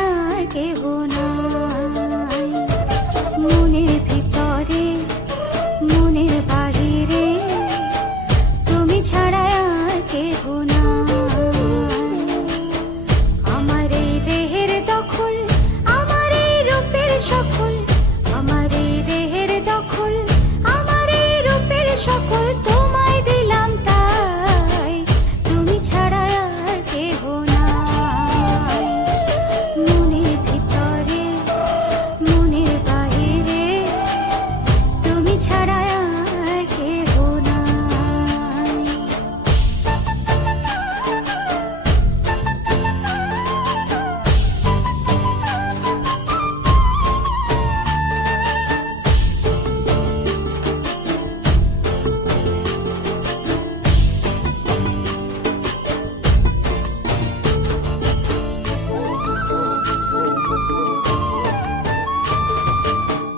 আর কেহ নাই। মনের ভিতরে মনের বাহিরে তুমি ছাড়া আর কেহ নাই। আমার এই দেহের দখল, আমার এই রূপের সকল, আমার এই দেহের দখল, আমার এই রূপের সকল তোমায় দিলাম তাই, তুমি ছাড়া আর কেহ নাই। মনের ভিতরে মনের বাহিরে তুমি ছাড়া আর কেহ নাই।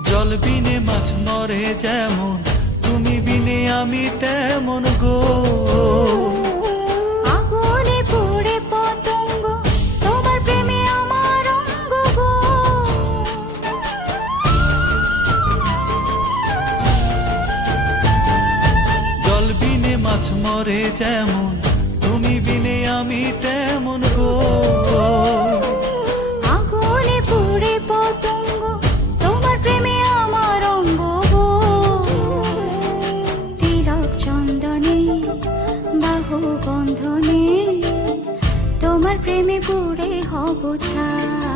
জল বিনে মাছ মরে যেমন, তুমি বিনে আমি তেমন গো। আগুনে পুড়ে পতঙ্গ, তোমার প্রেমে আমার অঙ্গ গো। জল বিনে মাছ মরে যেমন, তুমি বিনে আমি তেমন গো। আগুনে পুড়ে পতঙ্গ, তোমার প্রেমে আমার অঙ্গ গো। তিলক চন্দনে বাহু বন্ধনে তোমার প্রেমে পুড়ে হব ছাই।